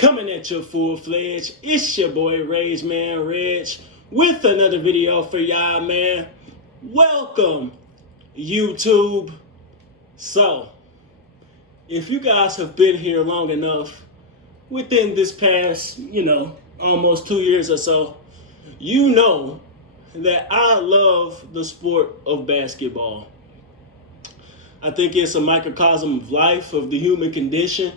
Coming at you full-fledged, it's your boy Regg, with another video for y'all, man. Welcome, YouTube. So, if you guys have been here long enough, within this past, almost 2 years or so, you know that I love the sport of basketball. I think it's a microcosm of life, of the human condition.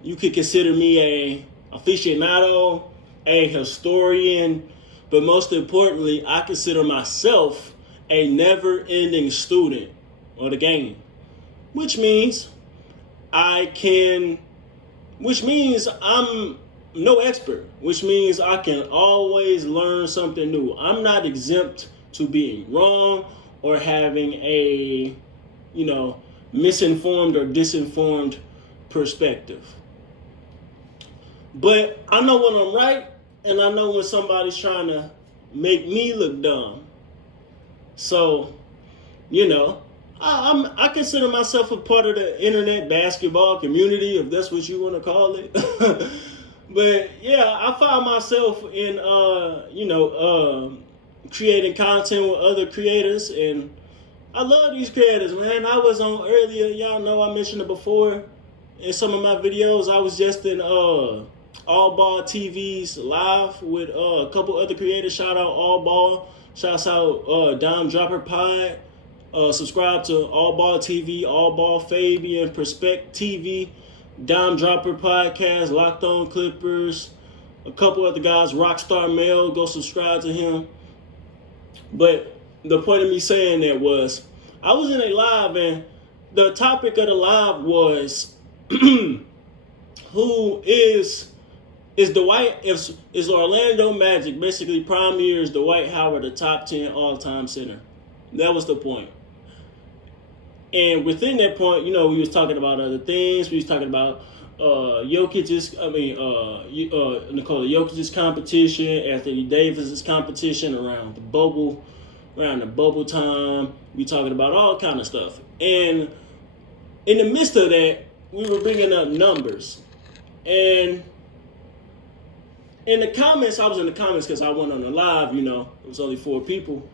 You could consider me a aficionado, a historian, but most importantly, I consider myself a never-ending student of the game, which means I'm no expert, which means I can always learn something new. I'm not exempt to being wrong or having a, misinformed or disinformed perspective. But I know when I'm right, and I know when somebody's trying to make me look dumb. So, I consider myself a part of the internet basketball community, if that's what you want to call it. But yeah, I find myself in, creating content with other creators, and I love these creators, man. I was on earlier, y'all know I mentioned it before in some of my videos. I was just in All Ball TV's live with a couple other creators. Shout out All Ball. Shouts out Dime Dropper Pod. Subscribe to All Ball TV, All Ball Fabian, Perspect TV, Dime Dropper Podcast, Locked On Clippers, a couple other guys, Rockstar Mel. Go subscribe to him. But the point of me saying that was, I was in a live, and the topic of the live was who is Orlando Magic, basically prime year, is Dwight Howard a top 10 all-time center? That was the point. And within that point, we was talking about other things. We was talking about Nikola Jokic's competition, Anthony Davis's competition around the bubble time. We talking about all kind of stuff. And in the midst of that, we were bringing up numbers. And in the comments, I was in the comments because I went on the live, it was only 4 people.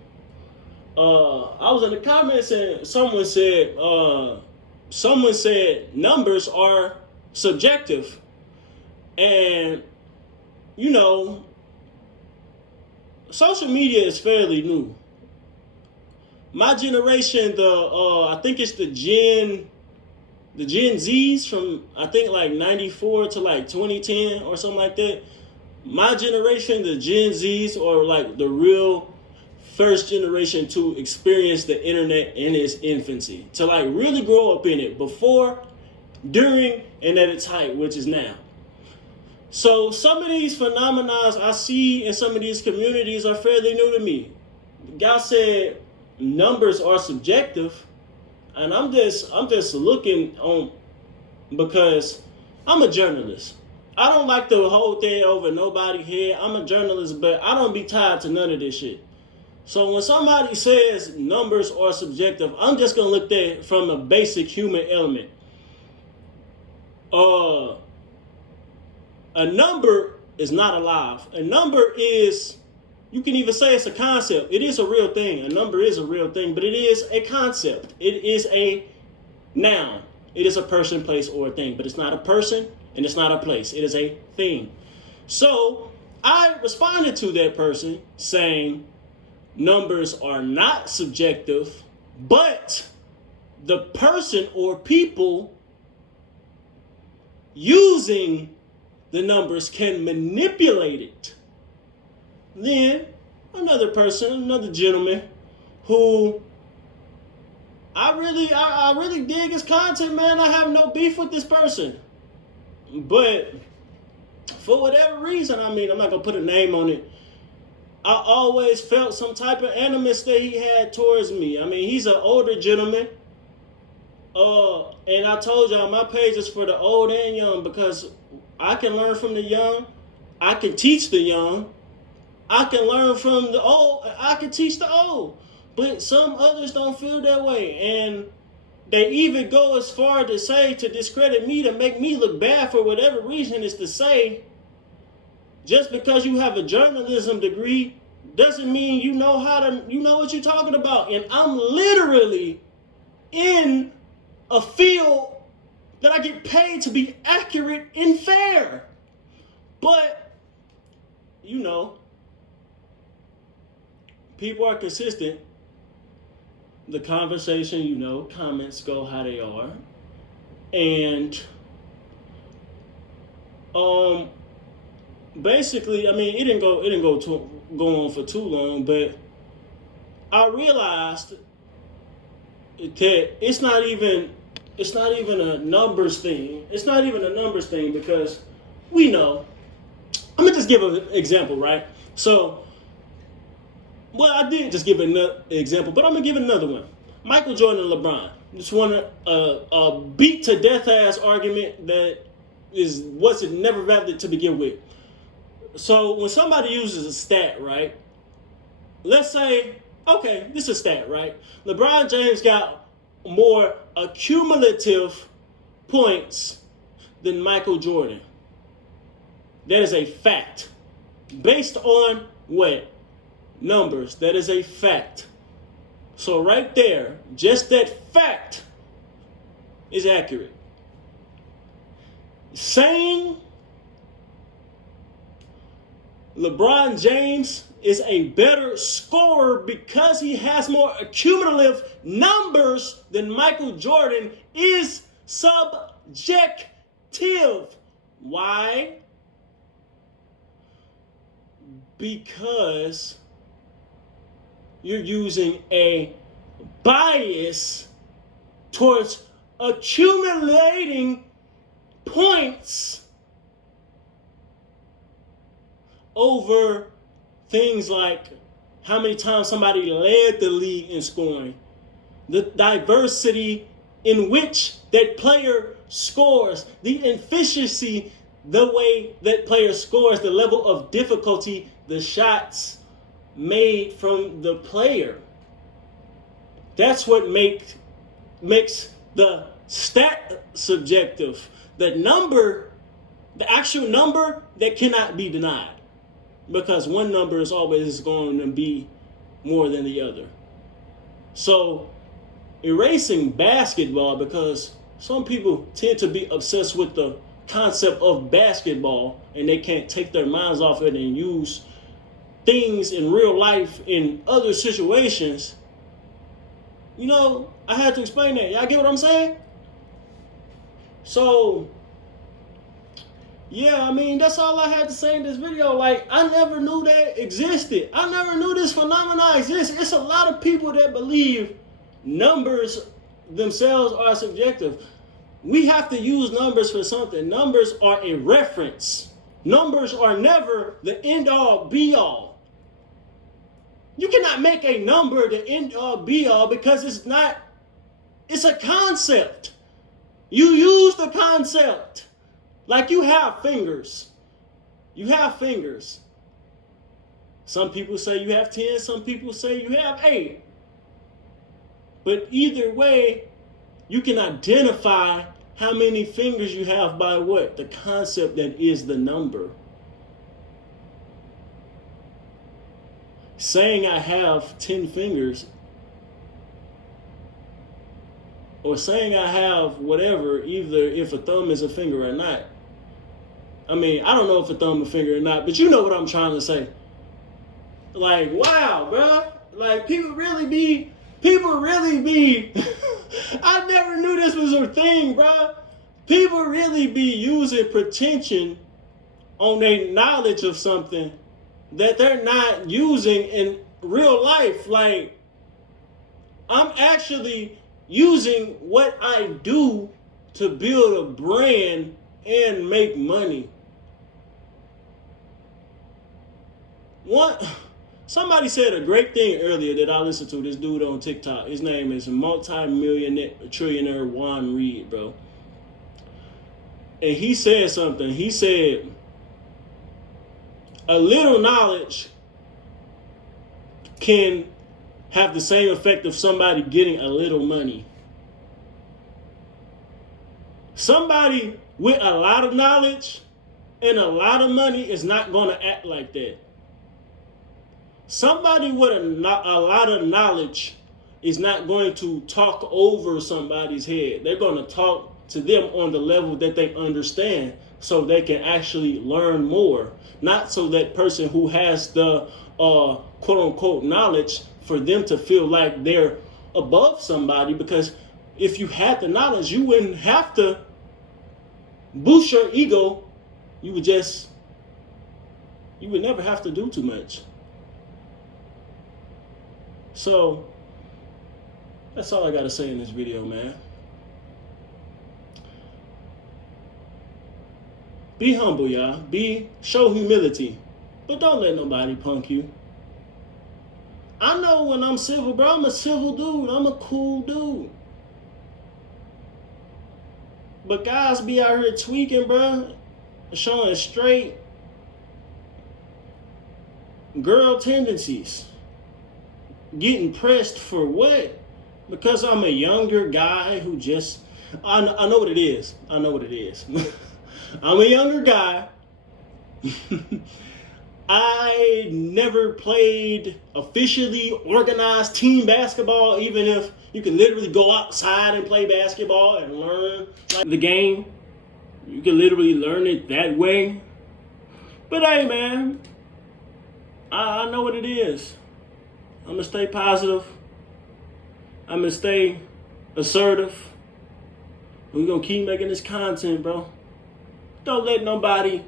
I was in the comments and someone said numbers are subjective. And, social media is fairly new. My generation, I think it's the Gen Zs from, I think, like 94 to like 2010 or something like that. My generation, the Gen Zs, are like the real first generation to experience the internet in its infancy, to like really grow up in it before, during, and at its height, which is now. So some of these phenomena I see in some of these communities are fairly new to me. The guy said numbers are subjective, and I'm just looking on because I'm a journalist. I don't like the whole thing over nobody's head. I'm a journalist, but I don't be tied to none of this shit. So when somebody says numbers are subjective, I'm just going to look at it from a basic human element. A number is not alive. A number is, you can even say it's a concept. It is a real thing. A number is a real thing, but it is a concept. It is a noun. It is a person, place, or a thing, but it's not a person and it's not a place. It is a thing. So I responded to that person saying numbers are not subjective, but the person or people using the numbers can manipulate it. Then another person, another gentleman who I really dig his content, man. I have no beef with this person. But for whatever reason, I'm not going to put a name on it, I always felt some type of animus that he had towards me. He's an older gentleman. And I told y'all my page is for the old and young because I can learn from the young. I can teach the young. I can learn from the old. I can teach the old. But some others don't feel that way. And They even go as far to say, to discredit me, to make me look bad for whatever reason, is to say, just because you have a journalism degree doesn't mean you know what you're talking about. And I'm literally in a field that I get paid to be accurate and fair. But, people are consistent. The conversation, comments go how they are. And basically, it didn't go on for too long, but I realized that it's not even a numbers thing. It's not even a numbers thing because we know. I'm gonna just give an example, right? So, I did just give an example, but I'm gonna give another one. Michael Jordan and LeBron. Just want a beat to death ass argument that wasn't never valid to begin with. So when somebody uses a stat, right? Let's say, okay, this is a stat, right? LeBron James got more accumulative points than Michael Jordan. That is a fact. Based on what? Numbers. That is a fact. So right there, just that fact is accurate. Saying LeBron James is a better scorer because he has more accumulative numbers than Michael Jordan is subjective. Why? Because you're using a bias towards accumulating points over things like how many times somebody led the league in scoring, the diversity in which that player scores, the efficiency, the way that player scores, the level of difficulty, the shots made from the player. That's what makes the stat subjective. The number, the actual number, that cannot be denied. Because one number is always going to be more than the other. So, erasing basketball, because some people tend to be obsessed with the concept of basketball and they can't take their minds off it and use things in real life in other situations. I had to explain that. Y'all get what I'm saying? So, yeah, that's all I had to say in this video. Like, I never knew that existed. I never knew this phenomenon existed. It's a lot of people that believe numbers themselves are subjective. We have to use numbers for something. Numbers are a reference. Numbers are never the end-all, be-all. You cannot make a number the end-all, be-all because it's not. It's a concept. You use the concept. Like you have fingers. You have fingers. Some people say you have 10, some people say you have 8. But either way, you can identify how many fingers you have by what? The concept that is the number. Saying I have 10 fingers or saying I have whatever, either if a thumb is a finger or not. I don't know if a thumb is a finger or not, but you know what I'm trying to say. Like, wow, bro. Like, people really be I never knew this was a thing, bro. People really be using pretension on their knowledge of something that they're not using in real life. Like, I'm actually using what I do to build a brand and make money. Somebody said a great thing earlier that I listened to, this dude on TikTok. His name is multi-millionaire, trillionaire Juan Reed, bro. And he said something. He said, a little knowledge can have the same effect of somebody getting a little money. Somebody with a lot of knowledge and a lot of money is not going to act like that. Somebody with a lot of knowledge is not going to talk over somebody's head. They're going to talk to them on the level that they understand so they can actually learn more. Not so that person who has the quote unquote knowledge for them to feel like they're above somebody, because if you had the knowledge, you wouldn't have to boost your ego. You would never have to do too much. So that's all I got to say in this video, man. Be humble, y'all. Show humility. But don't let nobody punk you. I know when I'm civil, bro, I'm a civil dude. I'm a cool dude. But guys be out here tweaking, bro. Showing straight girl tendencies. Getting pressed for what? Because I'm a younger guy who just... I know what it is. I know what it is. I'm a younger guy. I never played officially organized team basketball, even if you can literally go outside and play basketball and learn like the game. You can literally learn it that way. But hey, man, I know what it is. I'm going to stay positive. I'm going to stay assertive. We're going to keep making this content, bro. Don't let nobody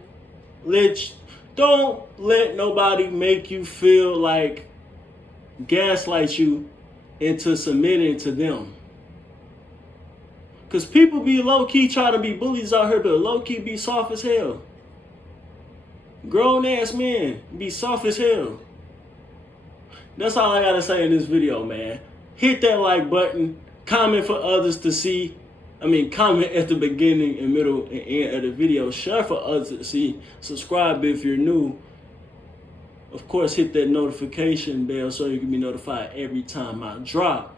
make you feel like gaslight you into submitting to them. Because people be low-key trying to be bullies out here, but low-key be soft as hell. Grown-ass men be soft as hell. That's all I got to say in this video, man. Hit that like button. Comment for others to see. Comment at the beginning and middle and end of the video. Share for others to see. Subscribe if you're new. Of course, hit that notification bell so you can be notified every time I drop.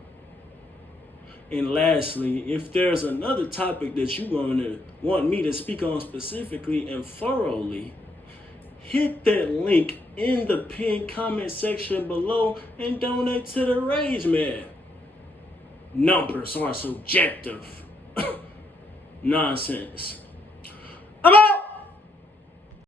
And lastly, if there's another topic that you're going to want me to speak on specifically and thoroughly, hit that link in the pinned comment section below and donate to the Rage Man. Numbers are subjective. Nonsense. I'm out!